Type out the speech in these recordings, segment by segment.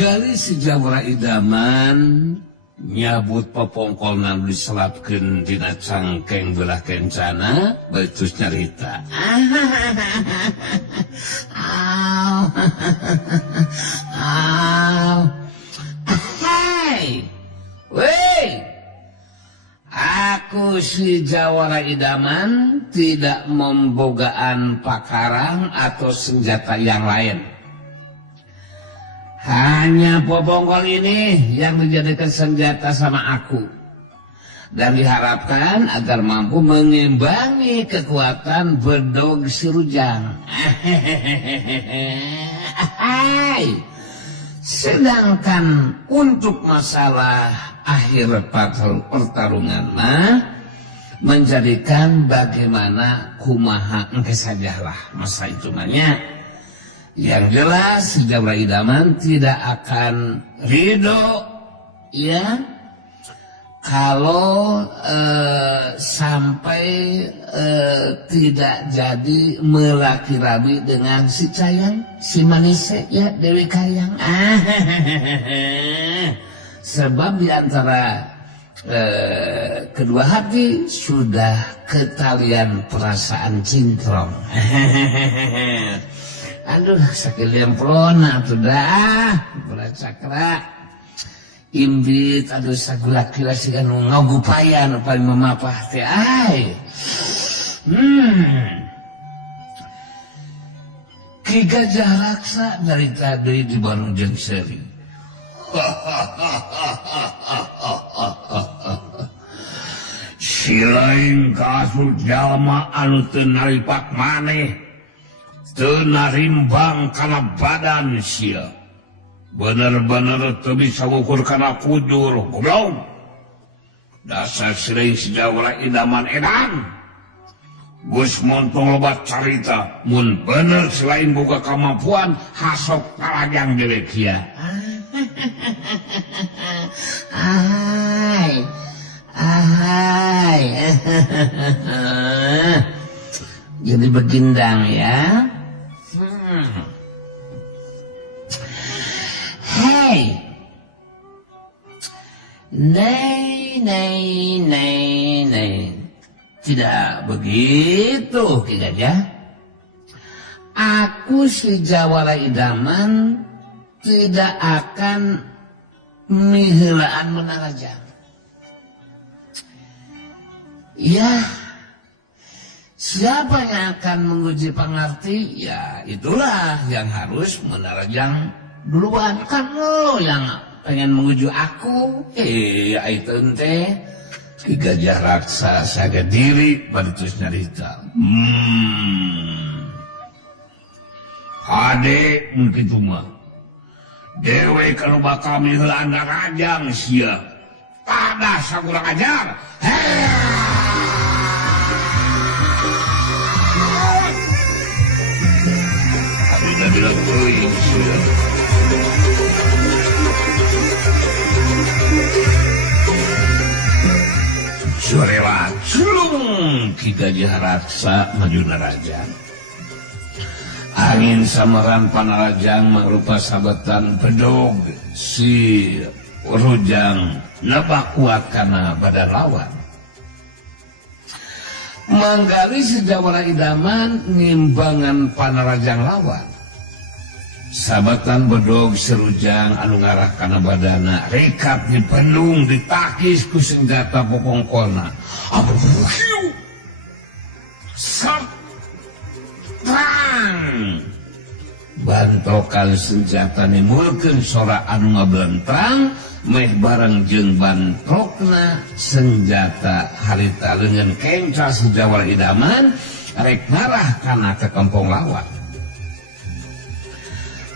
manggali si Jawara idaman nyabut pepongkolna diselapkeun dina cangkeng belah kencana baitus nyarita. Hai, weh, aku si Jawara idaman tidak membogaan pakarang atau senjata yang lain. Hanya popongkol ini yang dijadikan senjata sama aku. Dan diharapkan agar mampu mengimbangi kekuatan bedog si Rujang. Sedangkan untuk masalah akhir pertarungan menjadikan bagaimana kumaha engke sajalah masa itu nanya. Yang jelas si Jawara idaman tidak akan ridho ya kalau sampai tidak jadi melaki rabi dengan si Cayang, si Manise ya Dewi Kayang. Sebab diantara kedua hati sudah ketalian perasaan cintrong. Aduh, sakit lemprona tuh dah, bola cakra, imbit, aduh sagula-kila sih kan ngagupayan, paling memapah teh, ay. Ki Gajah Raksa dari tadi di Bandung jeung Seri. Si lain kasus jalma anu teu naripak maneh. Teu narimbang kana badan sia. Bener-bener teu bisa ngukur kana kudur, goblok. Dasar sering si Jawara idaman edan. Gus montong loba carita, mun bener selain boga kemampuan hasok talajang dewek ieu. Jadi begindang ya. Hey, nay. Tidak begitu, Ki Gajah. Aku si Jawara idaman tidak akan miheulaan Menarajang. Ya, siapa yang akan menguji pengerti? Ya, itulah yang harus Menarajang duluan. Kan lo yang pengen menguji aku. Itu ente Ki Gajah Raksa saga diri baritus nyarita. Hade mungkin mah dewe kalau bakal miheulaan Rajang sia. Tada sakurang ajar. Abina bilang teuing sia. Surela culung Ki Gajah Raksa maju Narajang. Angin samaran Panarajang mangrupa sabetan bedog si Rujang nebak kuat karena badan lawan. Manggali si Jawara idaman ngimbangan Panarajang lawan. Sabatan bedog si Rujang anu ngarah kana badana rekap dipendung ditakis ku senjata popongkolna. Abuh, Trang bantokan senjata nimulkeun sora anu ngabentrang meh bareng jeung bantokna senjata harita leungeun kenca si Jawara idaman rek ngarah kana ke kampung lawan.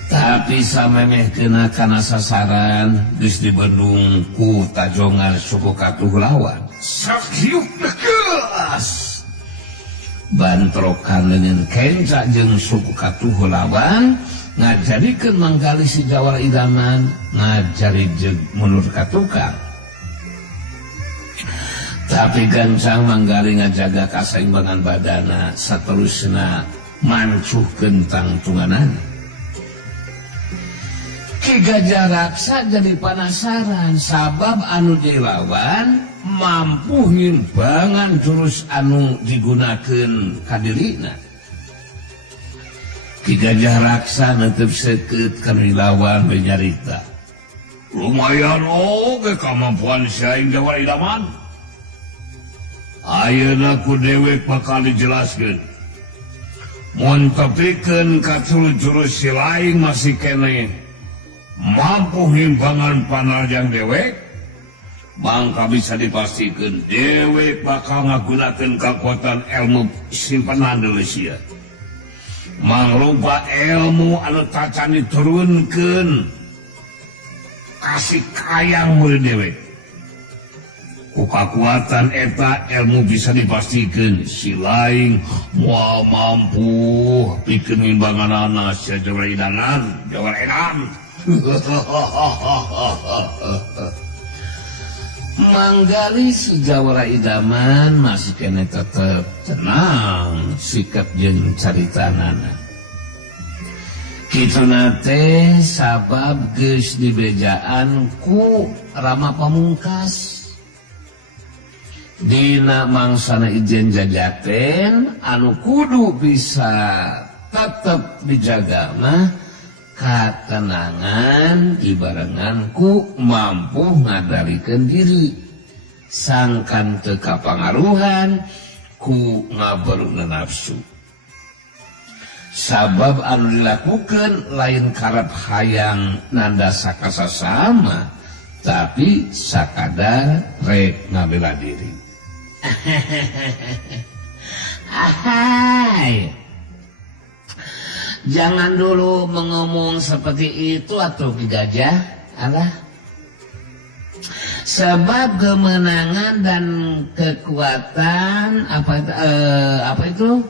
Tapi samemeh kena kana sasaran geus dibendung ku tajongan suku Katuh lawan. Sakiuk dekeas bantrokan leungeun kenca jeung suku Katuh lawan ngajadikeun manggali si Jawara idaman ngajari jeung mundur ka tukang. Tapi gancang manggali ngajaga kasaimbangan badana saterusna mancuh gentang tunganan. Ki Ki Gajah Raksa jadi penasaran sabab anu dilawan mampu ngimbangan jurus anu digunakeun ka dirina. Ki Gajah Raksa netep seukeut kana lawan benyarita. Lumayan oge kemampuan saing Jawara Idaman. Ayeuna ku dewek bakal dijelaskeun. Mun tepikeun ka jurus si lain masih kene mampu himbangan panarjang dewek, mangka bisa dipastikan dewek bakal ngagunakeun kekuatan ilmu simpanan deui sia. Mangrupa ilmu anu tacan diturunkeun kasih kayang murid dewek. Ku kakuatan eta ilmu bisa dipastikan si lain moal mampu pikeun ngimbanganana sia Jawara Idaman, Jawara Edan. Manggali si Jawara Idaman masih kena tetep tenang sikap jeung caritanana. Kituna teh sabab geus dibejaan ku Rama Pamungkas. Dina mangsana ijen jajaten anu kudu bisa tetep dijaga mah katenangan ibarengan ku mampu ngadarikeun diri sangkan teu kapangaruhan ku ngabeurna nafsu. Sabab anu dilakukeun lain karep hayang nanda sakasasama tapi sakadar rek ngabela diri. Ahai, jangan dulu mengomong seperti itu atuh Ki Gajah. Alah, sebab kemenangan dan kekuatan apa itu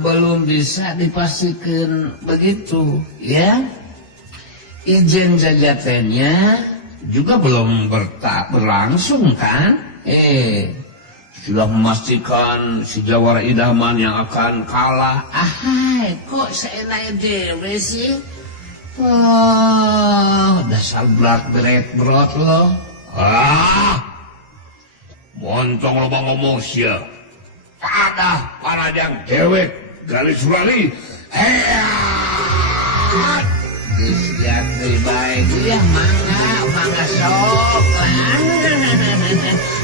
belum bisa dipastikan begitu ya. Ijen jajatannya juga belum berlangsung kan. Sudah memastikan si Jawara Idaman yang akan kalah. Ahai, kok seenaknya dewe sih? Wah, dasar black beret brot lo. Montong lo bang ngomong sia. Ada panajang dewek galis rali. Siap baik ya, mangga sok.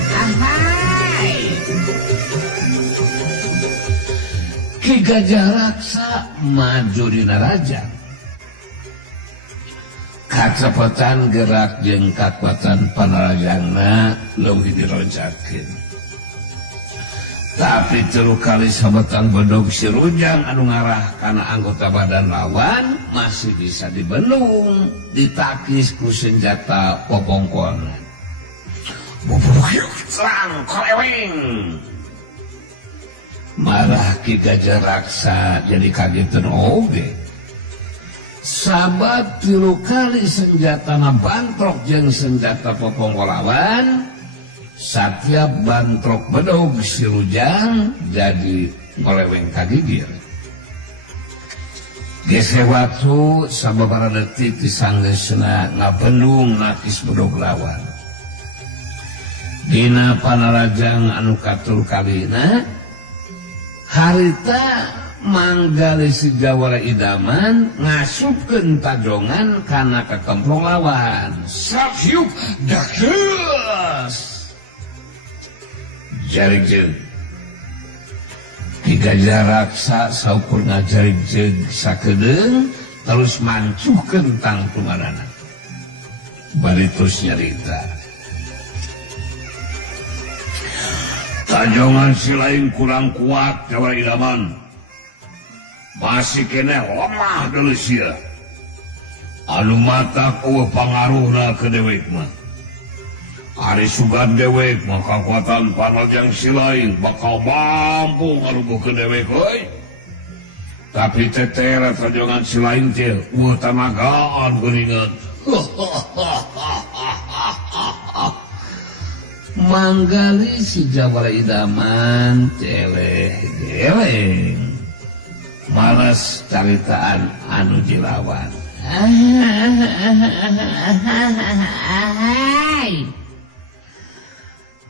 Ahai, Ki Gajah Raksa maju dina raja. Kacepetan gerak jeung kakuatan panarajangna leuwih dironcakeun. Tapi tilu kali sabetan bedog si Rujang anu ngarah kana anggota badan lawan masih bisa dibendung, ditakis ku senjata popongkongan. Bubuk serang koleweng. Marah Ki Gajah Raksa jadi kagetan oge. Sabab tilu kali senjatana bantrok jeung senjata popongkon lawan. Setiap bantrok bedog si Rujang jadi ngoleweng kagigir. Gese waktu sababaraha detik disanggeusna ngabendung nakis bedog lawan. Dina panarajang anu katul kalina harita manggali si Jawara Idaman ngasupkeun tajongan kana kakemplong lawan. Sakyuk dakeus jarig-jeug. Ki Gajah Raksa saukur ngajarig-jeug sakedeung terus mancuhkeun tangtumanana. Bari terus nyarita. Tajongan si lain kurang kuat Jawara Idaman. Masih kene lemah deui sia. Anu matak eueuh pangaruhna ke dewek mah. Ari sugan dewek maka kekuatan panarjang si lain bakal mampu ngarubuhkeun dewek euy. Tapi tetera tajongan si lain teh eueuh tanagaan geuningan. Manggali si Jawara Idaman celeh-celeng. Malas caritaan anu dilawan.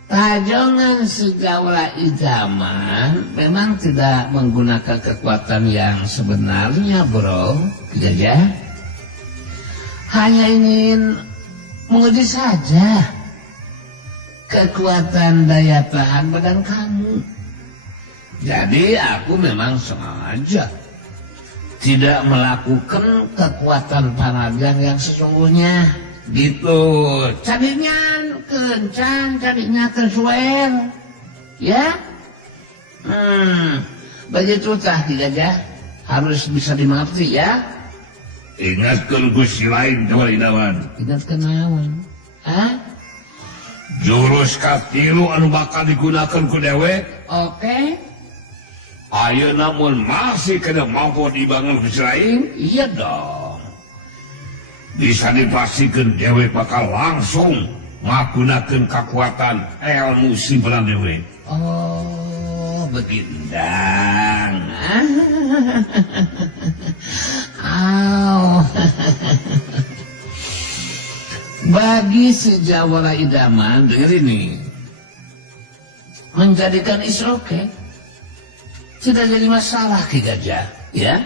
Tajongan Segawara Idaman memang tidak menggunakan kekuatan yang sebenarnya, bro. Gajah hanya ingin menguji saja kekuatan daya tahan badan kamu. Jadi aku memang sengaja tidak melakukan kekuatan panajang yang sesungguhnya. Gitu, cadinya kencang, cadinya tersuel, ya. Begitu tah Gajah, harus bisa dimengerti ya. Ingatkan Gusti lain Jawara Idaman. Ingatkan naon? Jurus katilu anu bakal digunakan ku dewek. Oke. Ayo namun masih kena mampu dibangun Gusti lain? Iya dong. Bisa dipastikan dewek bakal langsung menggunakan kekuatan ilmu simpenan dewek. Oh, begindang. Bagi si Jawara Idaman, dengar ini, menjadikan is okay tidak jadi masalah Ki Gajah, ya.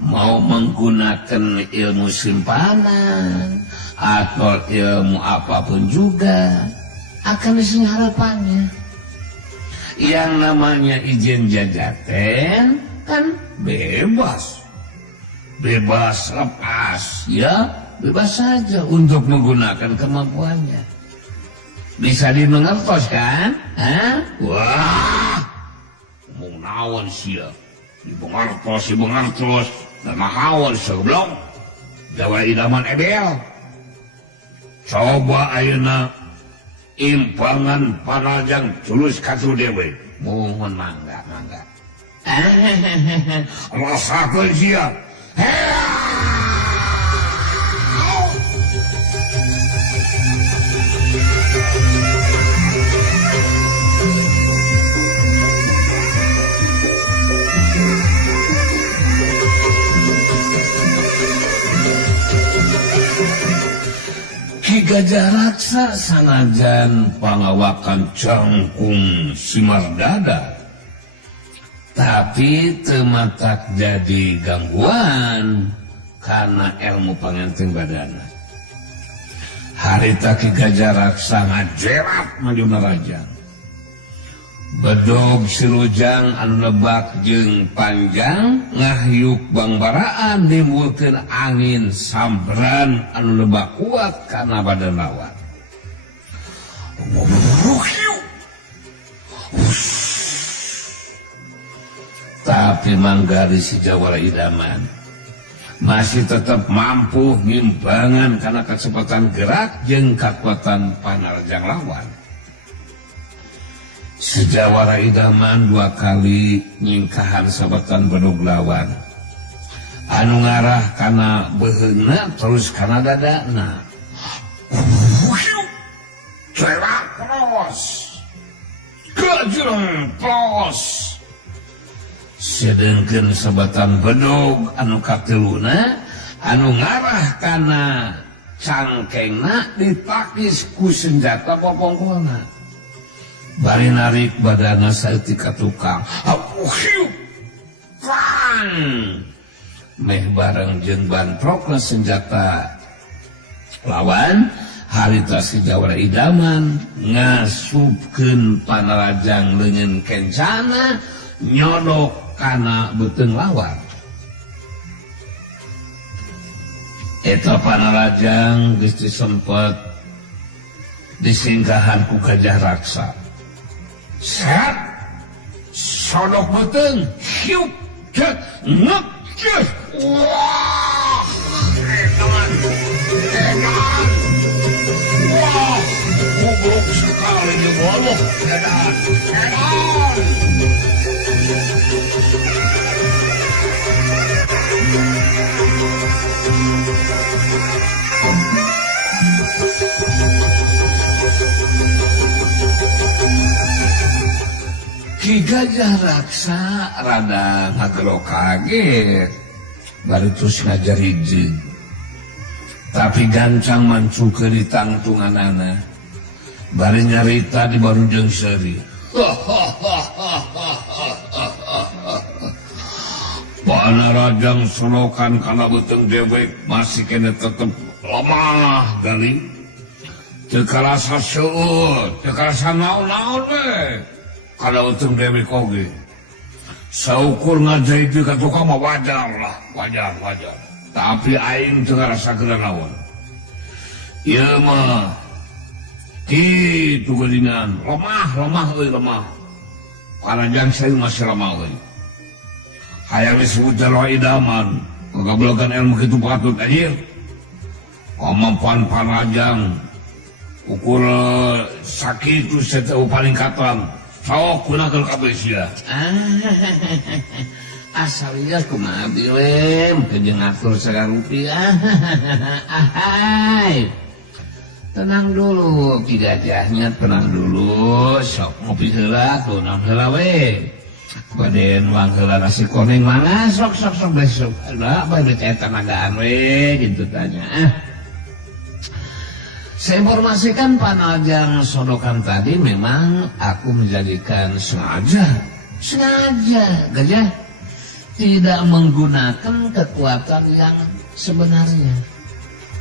Mau menggunakan ilmu simpanan atau ilmu apapun juga akan disini harapannya. Yang namanya izin jajaten kan bebas lepas, ya, bebas saja untuk menggunakan kemampuannya. Bisa dimengertos kan? Wah, mau naon sia, dimengertos. Namahawan sebelum Jawara Idaman ebel. Coba ayeuna impangan panajang tulus katu dewe. Mohon mangga. Rasakeun sia. Ki Gajah Raksa sanajan pangawakan cangkung Simardada, tapi tematak jadi gangguan karena ilmu pangenting badana. Harita Ki Gajah Raksa ngajerat maju narajang. Bedog silujang anu lebak jeung panjang ngahyuk bangbaraan nimbulkeun angin sambran anu lebak kuat karena badan lawan. Tapi manggari si Jawara Idaman masih tetap mampu ngimbangan karena kecepatan gerak jeung kekuatan panarjang lawan. Si Jawara Idaman 2 kali nyingkahan sabatan bedog lawan. Anu ngarah kana beheungna terus kana dadana. Celak pros. Gajeng pros. Sedengkeun sabatan bedog anu kateluna anu ngarah kana cangkengna ditakis ku senjata popongkolna. Bari narik badana saeutik ka tukang. Meh bareng jeung bantrokna senjata lawan, harita si Jawara Idaman ngasupkeun panarajang leungeun kencana nyodok kana beuteung lawan. Eta panarajang geus disempet disinggahan ku Gajah Raksa. Set sodok beuteung hiup cet ngek cet. Wah, edan wah, goblok sekali dia boloh. Edan Ki Gajah Raksa rada ngagelo kaget bari terus ngajar hiji tapi gancang mancuke di tangtunganana bari nyarita di Barujeng Seri Pana Rajang Solokan kana beteng dewek masih kena tetep lemah gali teu karasa seueur teu karasa naon-naon we kana beteng dewek oge saukur ngajahit ka tukang mah wajar lah wajar tapi aing teu ngarasa geura naon ieu mah kitu geuningan lemah euy lemah Parajang saya masih lemah euy hayang disebut jalwa idaman ngagablogan ilmu kitu patut anjir kemampuan Parajang ukur sakit itu seteu paling katang sok gunakeun kabeh sia asal ieu kumaha abdi we kejeung ngatur ₹1 ahai tenang dulu Ki Gajahnya tenang dulu sok ngopi heula tuh naon heula we baden wang heula nasi koneng mana sok besok lah bae teh tenagaan we gitu tanya saya informasikan Panajang Solokan tadi memang aku menjadikan sengaja Gajah tidak menggunakan kekuatan yang sebenarnya.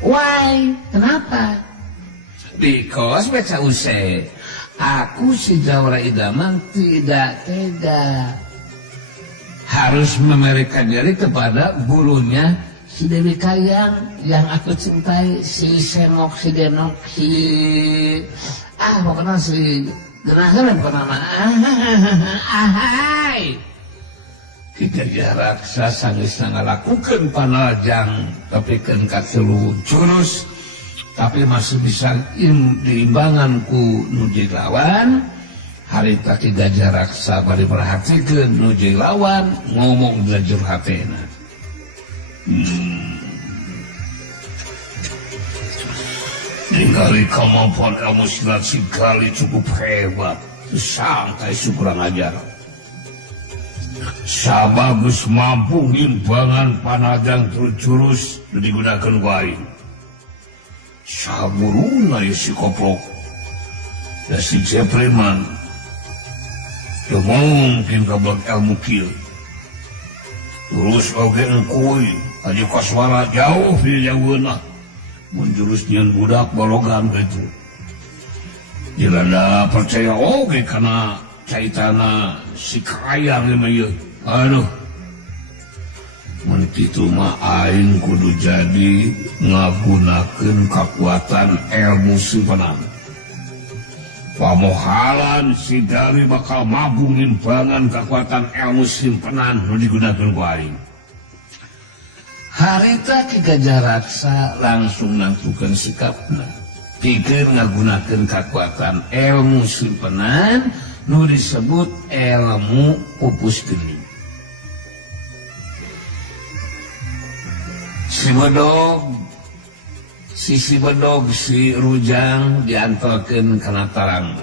Why? Kenapa? Because baca usai aku si Jawara Idaman tidak tega harus memberikan diri kepada bulunya si Dewi Kayang yang aku cintai, si Senok, si Denok, si pokoknya si Genahan pernama ahai Ki Gajah Raksa sanggeus ngalakukeun Panajang tapi kan katelu jurus tapi masih bisa diimbangan ku nuji lawan harita Ki Gajah Raksa bari perhatikeun nuji lawan ngomong belajar hatena ningali kemampuan ilmu silat si Gali cukup hebat santai kurang ajar sabagus mampu ngimbangan Panajang jurus digunakan wae saburuna si Koplok dan si Jepreman teu mungkin kabag ilmu kieu terus oge engkuy aja koswara jauh di jauhna menjurus nyeun budak bologan gitu jelanda percaya oge kana caitana si Kayang mah ieu aduh mun kitu mah aing kudu jadi ngagunakeun kekuatan ilmu simpenan pamohalan si Dari bakal mabung ngimbangan kekuatan ilmu simpenan nu digunakeun ku aing harita Ki Gajah Raksa langsung nangtukeun sikapna pikeun ngagunakeun kekuatan ilmu simpenan nu disebut ilmu pupus geuning si bedog si Rujang diantelkeun kana tarang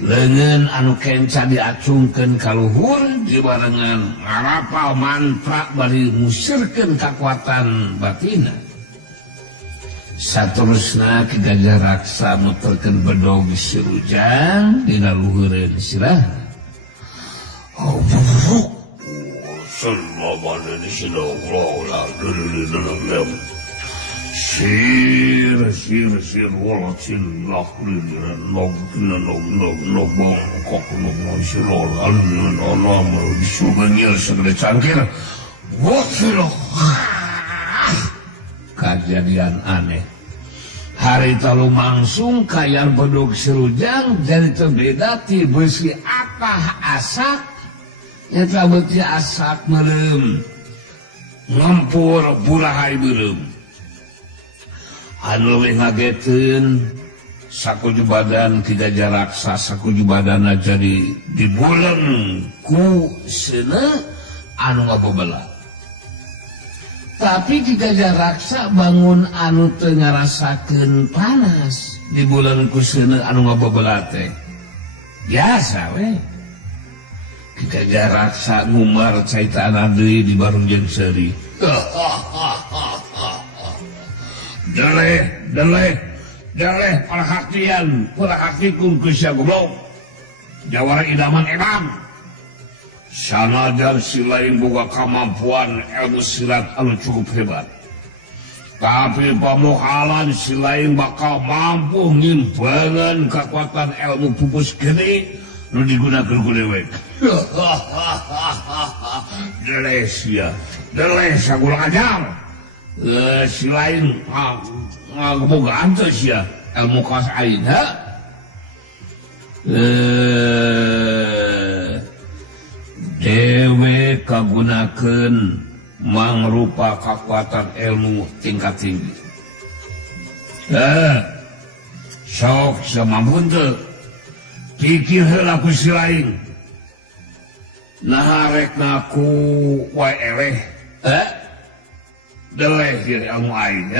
leungeun anu kenca diacungkeun ka luhur dibarengan ngarapal mantra bari musirkeun kakuatan batina saterusna Ki Gajah Raksa muterkeun bedog si Rujang dina luhureun sirahna sir wala cilak nog bangkok nog sirol alam disubannya segede cangkir wasilah kejadian aneh harita lumangsung kayar bedog si Rujang jadi terbeda ti besi akah asak nyata beti asak merem ngampur burahai berem anu leuwih ngageteun sakuju badan Ki Gajah Raksa sakuju badanna jadi dibuleng ku seuneu anu ngabobelah tapi Ki Gajah Raksa bangun anu teu ngarasakeun panas dibuleng ku seuneu anu ngabobelah teh biasa we Raksa ngumar caitana deui di barung jeung seuri. Deleh perhatian ku sia goblok. Jawara idaman edam. Sanajan si lain boga kemampuan ilmu silat anu cukup hebat. Tapi pamuhalan si lain bakal mampu ngimbangan kekuatan ilmu pupus gede nu digunakeun ku dewek. Deleh sagulang ajar. Si lain ngabogaan teh sia ilmu kawas aing ha. Dewe kagunakeun mangrupa kekuatan ilmu tingkat tinggi. Sok samampun teu pikir heula ku si lain. Nah rekna ku wae eleh. Deleh ieu ilmu aing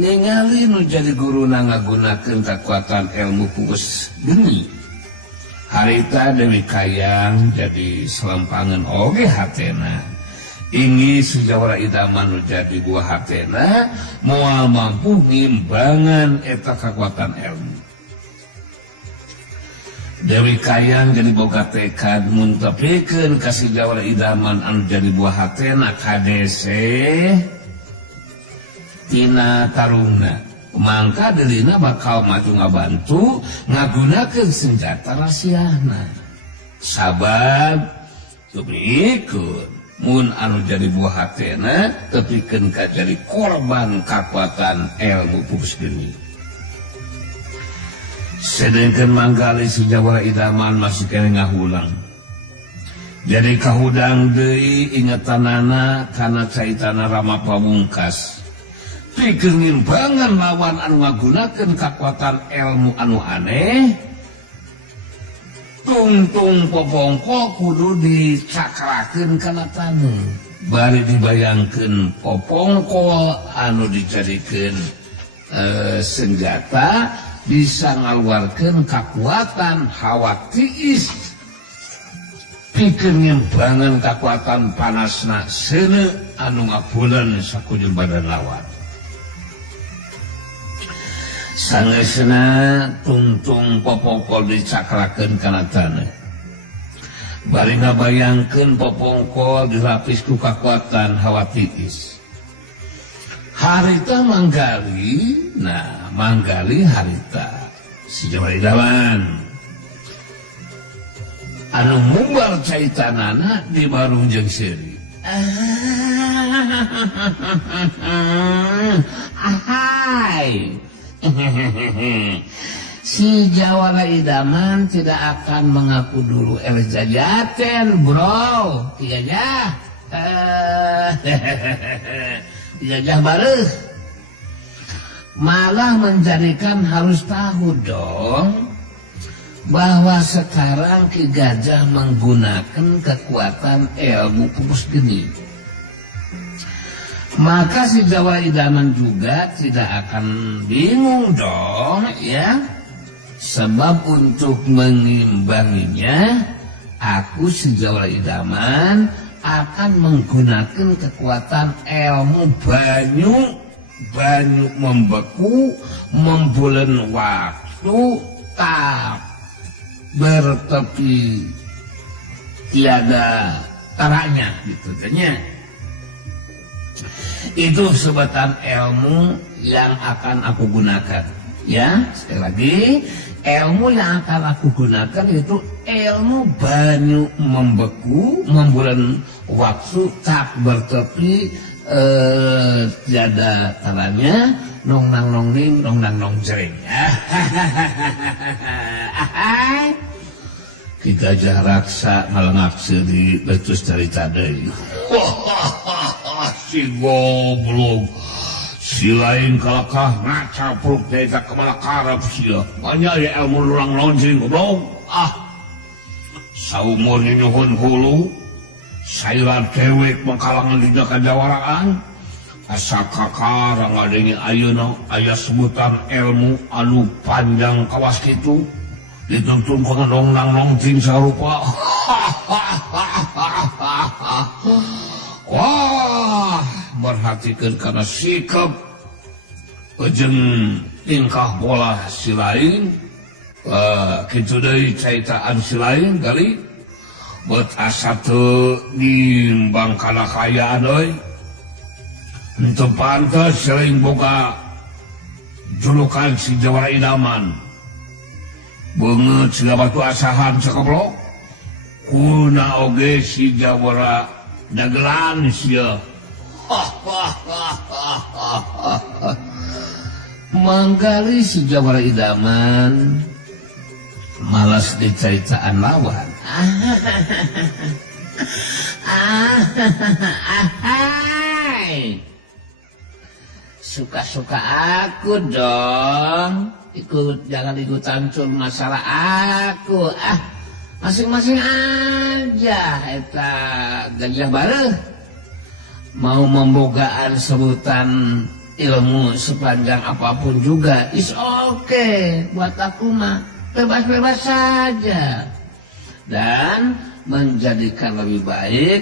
ningali nu jadi guruna ngagunakeun kekuatan ilmu pupus geni. Harita Dewi Kayang jadi selempangan oge hatena. Ingi sejawara idaman nu jadi buah hatena moal mampu ngimbangan eta kekuatan ilmu. Dewi Kayang jadi boga tekad mun tepikeun ka sejawara idaman anu jadi buah hatena kadese tina tarungna. Mangka delina bakal maju ngabantu ngagunakeun senjata rahasiana. Sabab tupikeun mun anu jadi buah hatena tepikeun ka jadi korban kekuatan ilmu pupus geni. Sedengkeun manggali sejawara idaman masih kene ngahulang. Jadi kahudang deui ingetanana kana caitana Rama Pamungkas. Pikeun ngimbangan lawan anu ngagunakeun kekuatan ilmu anu aneh. Tungtung popongko kudu dicakrakeun kana taneuh. Bari dibayangkeun popongko anu dijadikeun senjata bisa ngaluarkeun kekuatan hawa tiis. Pikeun ngimbangan kekuatan panasna seuneu anu ngabulan sakujur badan lawan. Sangeusna tungtung popongkol dicakrakeun kana taneuh. Bari ngabayangkeun popongkol dilapis ku kekuatan hawa tiis. Harita manggali, manggali harita sejawara idaman anu mumbar caitanana di barung jeung seuri. Ahai. Si Jawara idaman tidak akan mengaku dulu jajaten bro. Iya jajah bareuh. Malah menjadikan harus tahu dong bahwa sekarang Ki Gajah menggunakan kekuatan ilmu pupus geni. Maka si Jawa idaman juga tidak akan bingung dong ya. Sebab untuk mengimbanginya aku si Jawa idaman akan menggunakan kekuatan ilmu banyu membeku membulen waktu tak bertepi tiada taranya gitu tanya. Itu sebutan ilmu yang akan aku gunakan ya. Sekali lagi ilmu yang akan aku gunakan itu ilmu banyu membeku membulan waktu tak bertepi tiada taranya nong nang nong ning nong nang nong jering. Kita Raksa ngalengak seuri letus dari tadeuy. Si goblok si lain kalakah ngacapruk desa kemana karab sia banyak ya ilmu lurang lonjing goblok. Saumurnya nyuhun hulu sayuran dewek mengkalangan di kajawaraan asa kakara ngadenge ayeuna aya sebutan ilmu anu panjang kawas kitu dituntun pengendong nang nongting sarupa. Wah, merhatikan karena sikap jeung tingkah bola si lain, kitu deui caitaan si lain kali bet asa teu nimbang kana kayaan euy. Henteu pantes sering boga julukan si Jawara Idaman. Beungeut siga batu asahan sakoblok. Kuna oge si Jawara dagelan sia. Manggali si Jawara Idaman malas dicaitaan lawan. Suka-suka aku dong. Jangan ikut campur masalah aku. Masing-masing aja eta gajah bareuh mau membogaan sebutan ilmu sepanjang apapun juga is okay buat aku mah, bebas-bebas saja, dan menjadikan lebih baik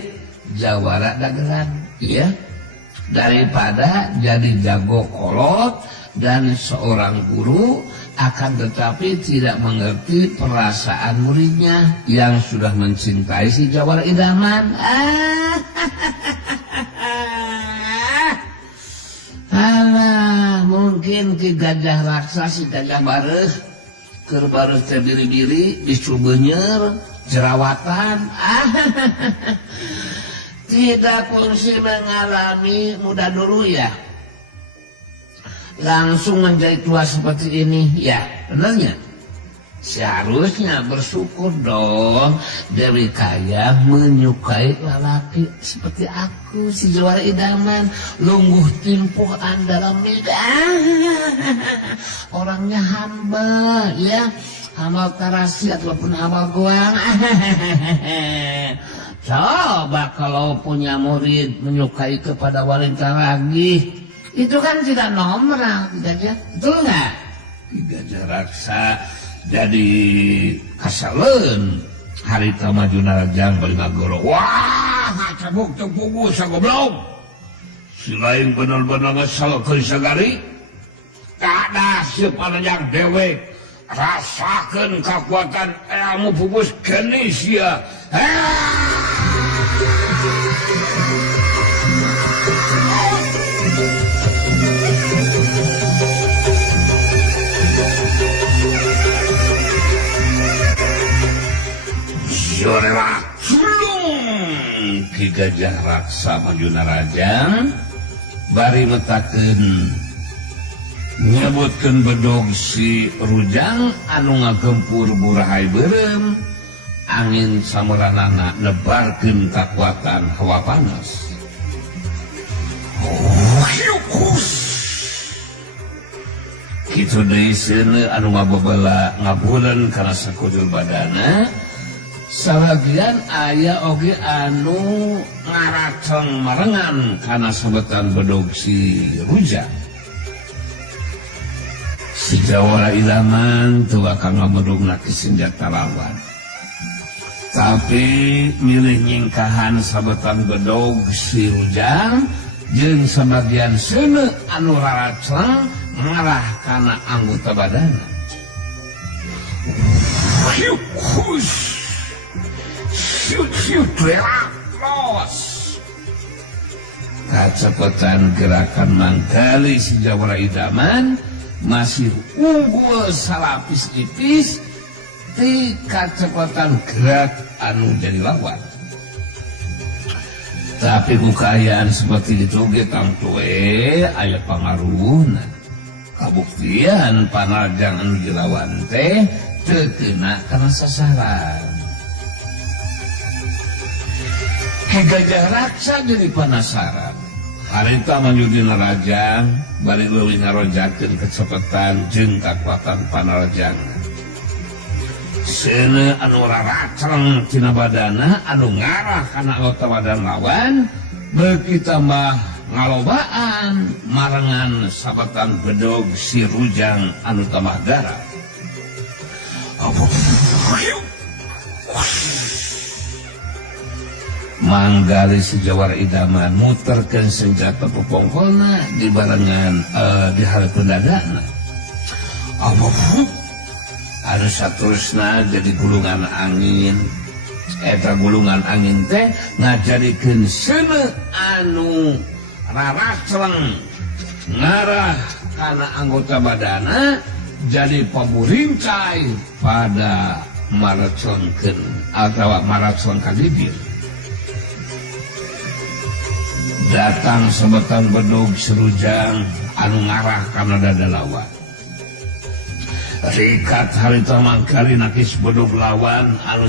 Jawara dagelan ya daripada jadi jago kolot dan seorang guru akan tetapi tidak mengerti perasaan muridnya yang sudah mencintai si Jawara Idaman. Alah, mungkin ke gajah raksa si gajah bareuh keur bareuh teh biri-biri disubeunyer jerawatan. Tidak fungsi mengalami muda dulu ya, langsung menjadi tua seperti ini ya, benarnya seharusnya bersyukur dong Dewi Kaya menyukai lelaki seperti aku si Jawara Idaman, lungguh timpuh dalam medan, orangnya hamba ya, amal tarasi ataupun amal goang. Coba kalau punya murid menyukai kepada wanita lagi, itu kan tidak nomor, gajah, betul nggak? Gajah raksa jadi kasaleun harita majuna rajang bali ngagoro. Wah, cabuk tepugu sagoblok. Si lain bener-bener ngesalkeun sagari. Kada si panajang dewek rasakeun kekuatan ilmu pupus genis ya. Yorela sulung ki gajah raksa majuna rajang bari metakeun nyebutkeun bedog si Rujang anu ngagempur burahay beureum, angin samuranana nebarkeun kakuatan hawa panas. Kitu deui seuneu anu ngabebela ngabuleun kana sakujur badana. Salagian aya oge anu ngaraceng marengan kana sebutan bedog si Rujang. Si Jawara Idaman teu akang ngamedogna ke senjata lawan, tapi milih nyingkahan sabetan bedog si Rujang jeung sebagian seuneu anu raraceng ngarah kana anggota badana. Siut los. Kacepetan gerakan manggali si Jawara Idaman masih unggul salapis-ipis ti kacepetan gerak anu jadi lawan. Tapi kekayaan seperti itu ge tangtue aya pangaruhna. Kabuktian panajang anu dilawan teh teu keuna kana sasaran. Ki gajah raksa jadi penasaran. Harita manjudina rajang bari leuwih ngaronjakeun kecepatan jeung kakuatan panarajang. Seuneu anu raraceng tina badana anu ngarah kana anggota badan lawan beuki tambah ngalobaan marengan sabetan bedog si Rujang anu tambah garap. Manggali si Jawara Idaman muterkeun senjata pepongkolna di barengan di harapan dadana. Anu saterusna jadi gulungan angin. Eta gulungan angin teh ngajadikeun seuneu anu raracleng ngarah kana anggota badana jadi pamurincai pada maraconkeun atawa maracon ka bibir. Datang sebetan bedog serujang anu ngarah kana dada lawan. Rikat harita mangkali nakis bedog lawan anu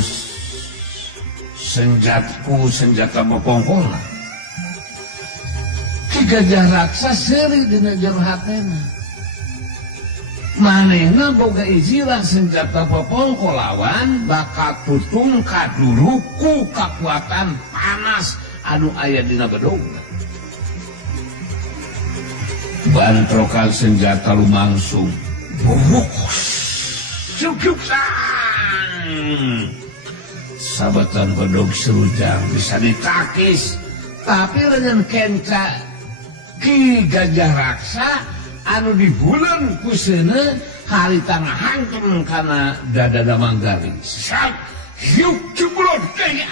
senjata bepongkolna. Ki Gajah Raksa seuri dina jero hatena. Manehna boga ijilah senjata bepongkol lawan bakal tutung kaduruku kakuatan panas anu aya dina bedogna. Bantrokan senjata lumangsung. Bubuk. Cukup sang. Sabatan bedog serujang bisa ditakis. Tapi dengan kenca Ki Gajah Raksa anu di bulan kuseuna harita ngahankeun kana dada Manggali. Sak hiuk ceblot teh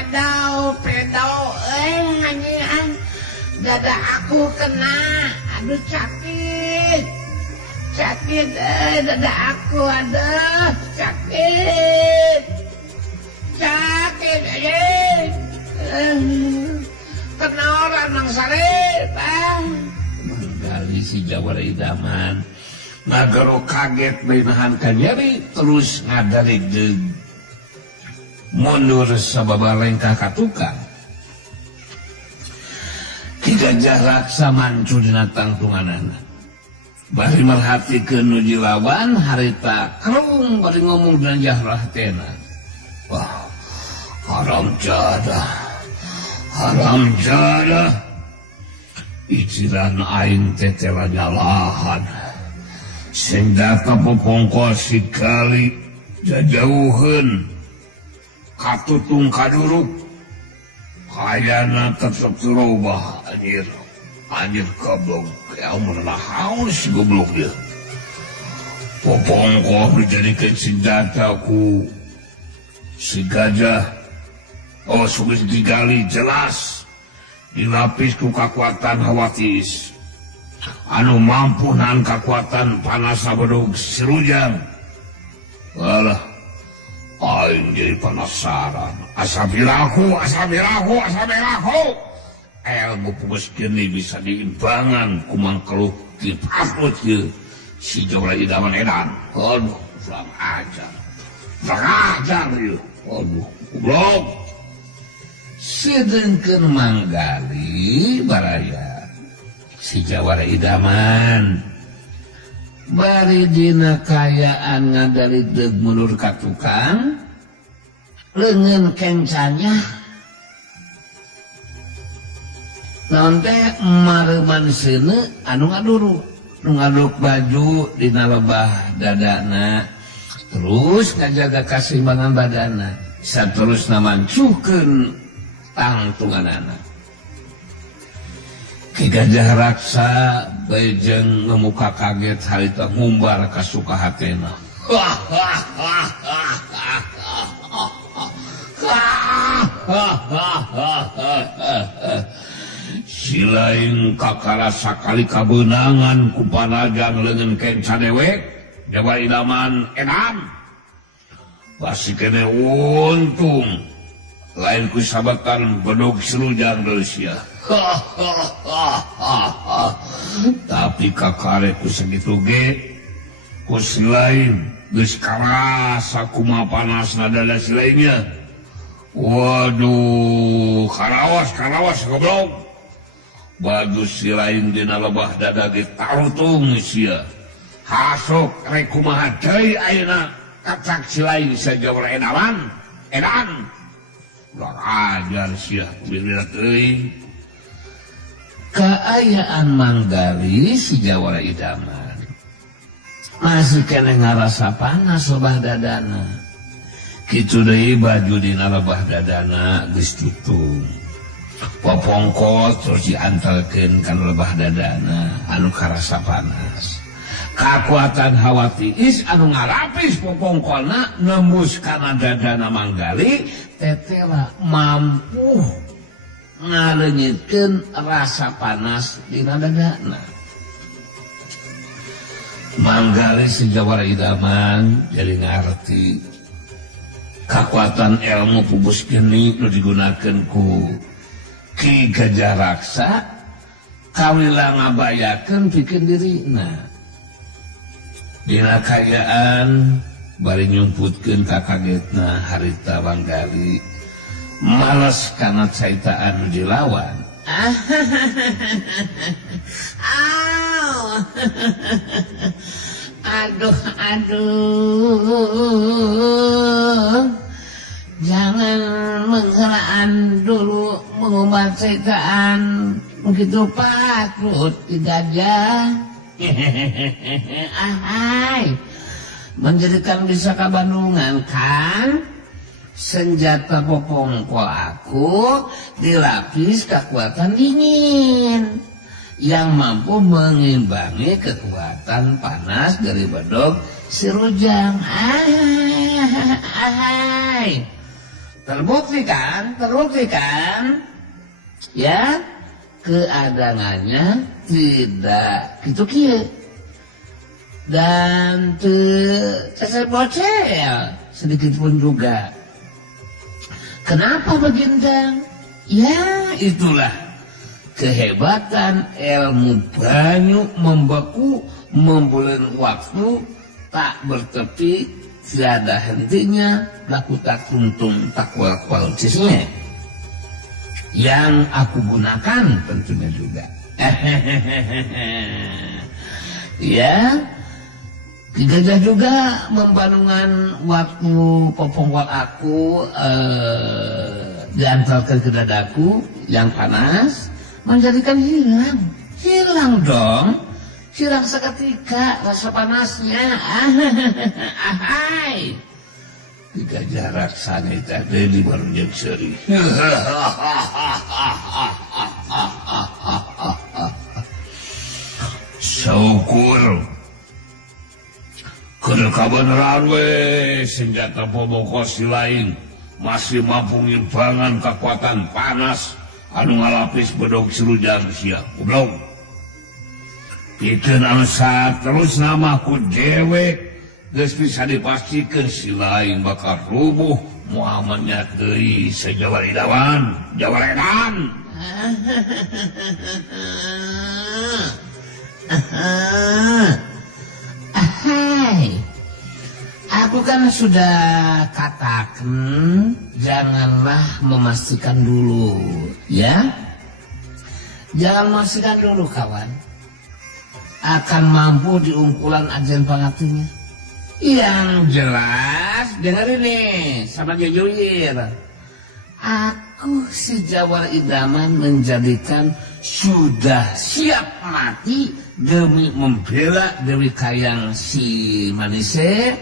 adau pedau anjing dada aku kena, aduh sakit dada aku, aduh sakit kena orang nang sarep. Manggali si Jawara Idaman ngagero kaget beinahan ka nyeri terus ngadarig mundur sababa lengkah ka tukang. Ki Gajah Raksa mancu dina tangtunganana. Bari merhatikeun nuju lawan harita kerung bari ngomong dengan jahrah tena. Wah, haram jadah. Iciran aing teh tela nyalahan. Senjata pepongkol sikali jajauheun katutung kaduruk. Kayana tetep terubah anjir goblok ya umurna haus goblok dia. Popongkol dijadikan senjata ku si gajah. Oh sugis digali jelas dilapis ku kekuatan hawatis anu mampu nahan kekuatan panas bedog serujang. Walah aing jadi penasaran. Asabirahu. Ilmu pugus gini bisa diimbangan kumang keluh dipaput ya si Jawara Idaman edan. Aduh, kurang ajar ya. Aduh, goblok. Sedengkeun Manggali baraya si Jawara Idaman bari dina kayaan ngadarideg mundur ka tukang leungeun kencanya naon teh mareuman seuneu anu ngaduk baju dina lebah dadana terus ngajaga kaseimbangan badana saterusna mancukeun tangtunganana. Ki Gajah Raksa bejeng ngemuka kaget harita ngumbar ka sukahatena. Silaing kakara sakali kabeunangan ku panajang leungeun kenca dewek Jawara Idaman edan basi kene untung lain ku sabatan bedog serujang Rusia. Tapi kakare ku segitu ge ku silain geus karasa kumaha panasna dada silainnya. Waduh, karawas goblok. Bagus silain dina lebah dada ge tarutung sia. Hasuk rek kumaha deui ayeuna kacak silain sa Jawara Idaman edan. Ulah ajar sia bila teuing. Kaayaan Manggali si Jawara Idaman masih kena ngarasa panas lebah dadana. Kitu deui baju dina lebah dadana geus tutung. Popongkol terus diantelkeun kan lebah dadana anu karasa panas. Kakuatan hawa tiis anu ngarapis popongkolna nembus kana dadana manggali tetela mampu ngaleungitkeun rasa panas dina dadana. Manggali sejawara idaman jadi ngarti kekuatan ilmu pubus geni nu digunakeun ku Ki Gajah Raksa kawila ngabayakeun pikeun dirina. Dina kayaan bari nyumputkeun ka kagetna harita Manggali males kana caitaan dilawan. Aduh, jangan menghelaan dulu mengumpat caitaan begitu patut Ki Gajah. Ahai, menjadikan bisa ke Bandungan kan? Senjata popongkol aku dilapis kekuatan dingin yang mampu mengimbangi kekuatan panas dari bedog si Rujang. Ahai, terbukti kan? Ya, keadangannya tidak gitu kieu dan bocel sedikit pun juga. Kenapa Bagindang? Ya itulah kehebatan ilmu banyu membeku membulan waktu tak bertepi tiada hentinya laku tak tuntung tak kual-kual cisnya yang aku gunakan tentunya juga. Ya, Ki Gajah juga membanungan waktu popongkol aku diantarkan ke dadaku yang panas menjadikan hilang dong, hilang seketika rasa panasnya. Ahai, Ki Gajah Raksana tadi di baru jam seri. Syukur kudu kabeneran we senjata popongkol si lain masih mampu ngimbangan kekuatan panas anu ngalapis bedog si Rujang sia goblok. Pikeun anu terus nama ku dewek geus bisa dipastikan si lain bakal rubuh muamannya deui sejawara idaman jawara edan. Hai, aku kan sudah katakan janganlah memastikan dulu, ya. Jangan memastikan dulu kawan. Akan mampu diungkulan ajen pangatinya. Yang jelas dengar ini sama Jojoir. Aku si Jawara Idaman menjadikan sudah siap mati demi membela Dewi Kayang si Manise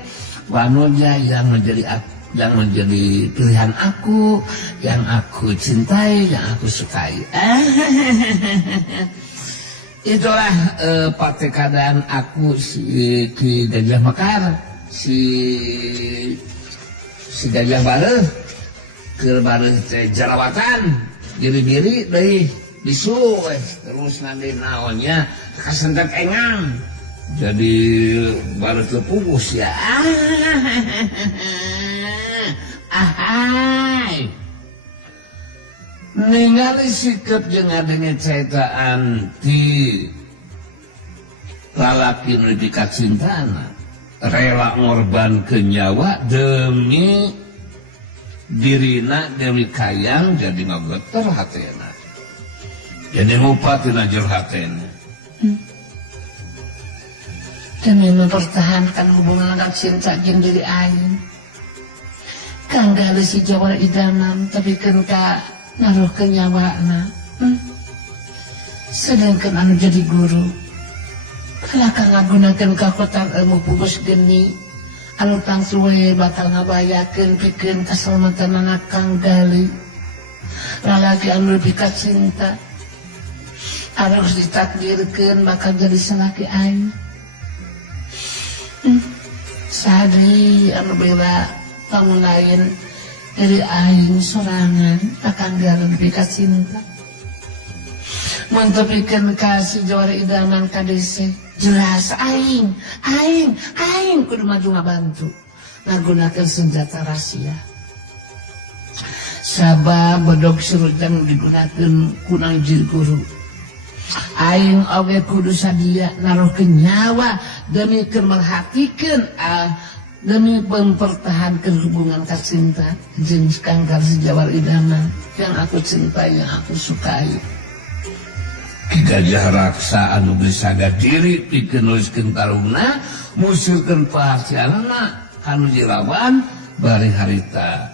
Wanoja yang menjadi pilihan aku, yang aku cintai, yang aku sukai. Itulah patekadaan aku si Ki Gajah Mekar, si Gajah Bareuh keur bareuh teh jarawatan diri-diri deui bisu terus nanti naonnya kasentet engang jadi bareuh teu pugus ya. Ahai, ningali sikap jeung ngadenge caitaan ti lalaki nu dikacintana rela ngorbankeun nyawa demi dirina Dewi Kayang jadi ngageter hatena jadi ngupat tina jeur hatena demi mempertahankan hubungan anak cinta jeung diri aing kang gali si Jawara Idaman tapi kan ka naruh ke nyawana sedangkan anu jadi guru Alakah ngagunakeun kakotan ilmu pupus geni anu tangsuwe bakal ngabayakeun pikeun kaselamatan anak kang gali. Lalaki anu lebih kacinta harus ditakdirkeun bakal jadi salaki aing. Sadri anu bela kamu lain dari aing sorangan akan dia lebih kacinta. Mantepikeun kasih jawara idaman kadese jelas aing kudu maju ngabantu ngagunakeun senjata rahasia. Sabab bodog surutang digunakeun kunang jil guru. Aing oge kudu sadia naruhkeun nyawa demi kemerhatikeun demi mempertahankan hubungan kacinta jeung kangkar sejawar idaman yang aku cintai, yang aku sukai. Ki Gajah Raksa anu bersaga diri pikeun nuliskeun tarungna musuhkeun paharsianana anu jirawan bari harita